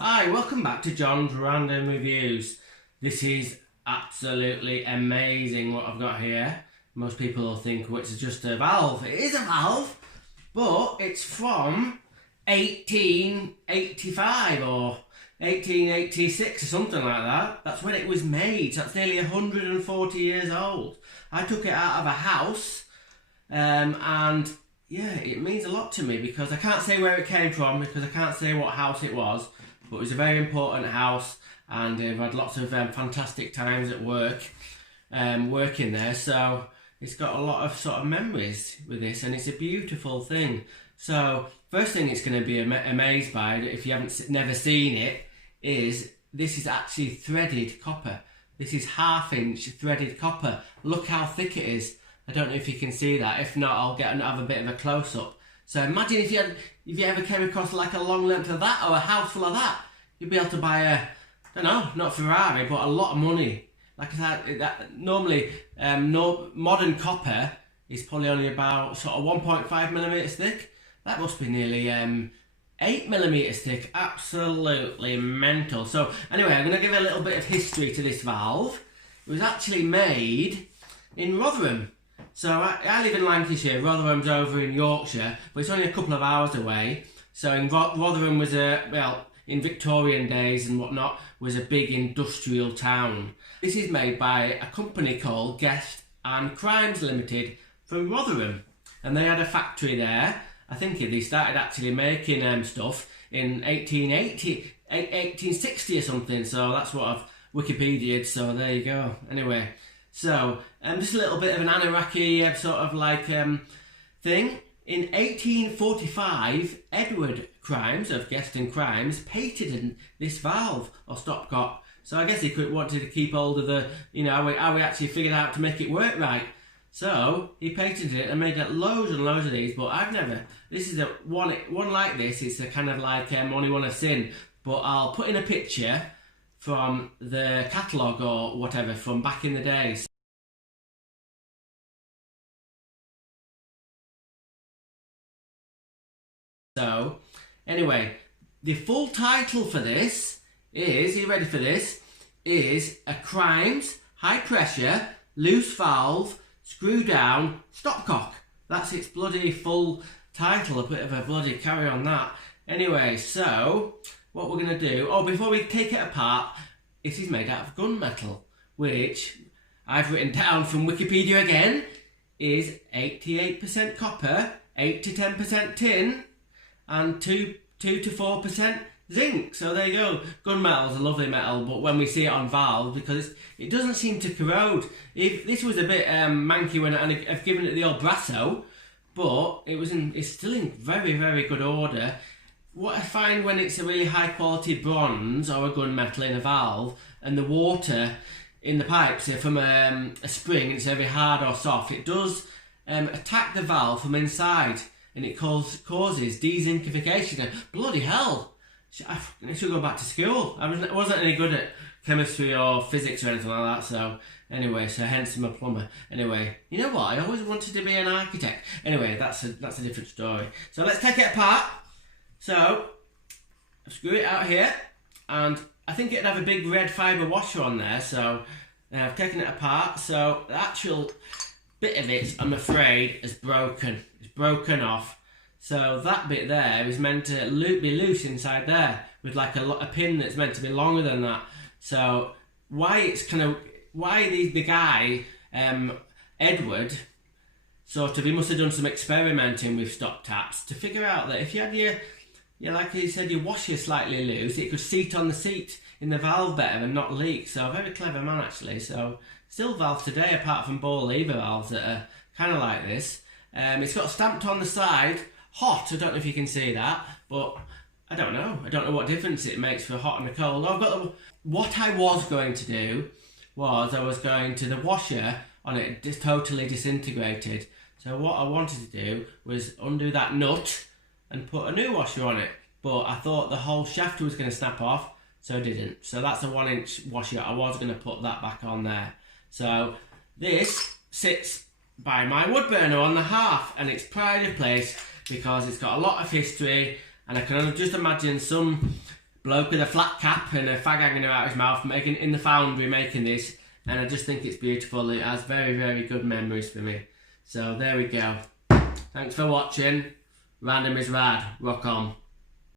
Hi, welcome back to John's Random Reviews. This is absolutely amazing what I've got here. Most people will think, well, it's just a valve. It is a valve, but it's from 1885 or 1886 or something like that. That's when it was made. That's nearly 140 years old. I took it out of a house and yeah, it means a lot to me because I can't say where it came from because I can't say what house it was. But it was a very important house, and I've had lots of fantastic times at work, working there. So it's got a lot of sort of memories with this, and it's a beautiful thing. So first thing it's going to be amazed by, if you haven't never seen it, is this is actually threaded copper. This is 1/2 inch threaded copper. Look how thick it is. I don't know if you can see that. If not, I'll have a bit of a close up. So imagine if you ever came across like a long length of that or a house full of that, you'd be able to buy a, I don't know, not Ferrari, but a lot of money. Like I said, normally modern copper is probably only about sort of 1.5 millimeters thick. That must be nearly 8 millimeters thick. Absolutely mental. So anyway, I'm going to give a little bit of history to this valve. It was actually made in Rotherham. So I live in Lancashire, Rotherham's over in Yorkshire, but it's only a couple of hours away. So in Rotherham was in Victorian days and whatnot, was a big industrial town. This is made by a company called Guest and Crimes Limited from Rotherham. And they had a factory there. I think they started actually making stuff in 1860 or something. So that's what I've Wikipedia'd, so there you go. Anyway. So, just a little bit of an Anunnaki sort of like thing. In 1845, Edward Crimes of Guest and Crimes patented this valve or stopcock. So I guess he wanted to keep hold of the, how we actually figured out to make it work right. So he patented it and made loads and loads of these. But I've never. This is one like this. It's a kind of like only one I've seen. But I'll put in a picture from the catalogue or whatever from back in the day. So, anyway, the full title for this is, are you ready for this? Is a Crimes High Pressure Loose Valve Screw Down Stopcock. That's its bloody full title, a bit of a bloody carry on that. Anyway, so what we're going to do, before we take it apart, it is made out of gunmetal, which I've written down from Wikipedia again, is 88% copper, 8 to 10% tin, and 2 to 4% zinc. So there you go. Gunmetal is a lovely metal, but when we see it on valve, because it doesn't seem to corrode. If this was a bit manky when I've given it the old Brasso, but it's still in very, very good order. What I find when it's a really high quality bronze or a gunmetal in a valve, and the water in the pipes from a spring, it's very hard or soft, it does attack the valve from inside, and it causes dezinkification. Bloody hell! I should go back to school. I wasn't any good at chemistry or physics or anything like that. So anyway, hence I'm a plumber. Anyway, you know what? I always wanted to be an architect. Anyway, that's a different story. So let's take it apart. So screw it out here, and I think it'd have a big red fibre washer on there. So I've taken it apart. So the actual bit of it, I'm afraid, is broken. It's broken off. So that bit there is meant to be loose inside there with like a pin that's meant to be longer than that. So the guy Edward he must have done some experimenting with stop taps to figure out that if you had like he said, your washer slightly loose, it could seat on the seat in the valve better and not leak. So a very clever man actually. So still valves today, apart from ball lever valves that are kind of like this. It's got stamped on the side, hot. I don't know if you can see that, but I don't know. I don't know what difference it makes for hot and a cold. What I was going to do was the washer on it just totally disintegrated. So what I wanted to do was undo that nut and put a new washer on it. But I thought the whole shaft was going to snap off, so I didn't. So that's a 1-inch washer. I was going to put that back on there. So this sits by my wood burner on the hearth, and it's pride of place because it's got a lot of history, and I can just imagine some bloke with a flat cap and a fag hanging out his mouth, making in the foundry, making this, and I just think it's beautiful. It has very, very good memories for me. So there we go. Thanks for watching. Random is rad. Rock on.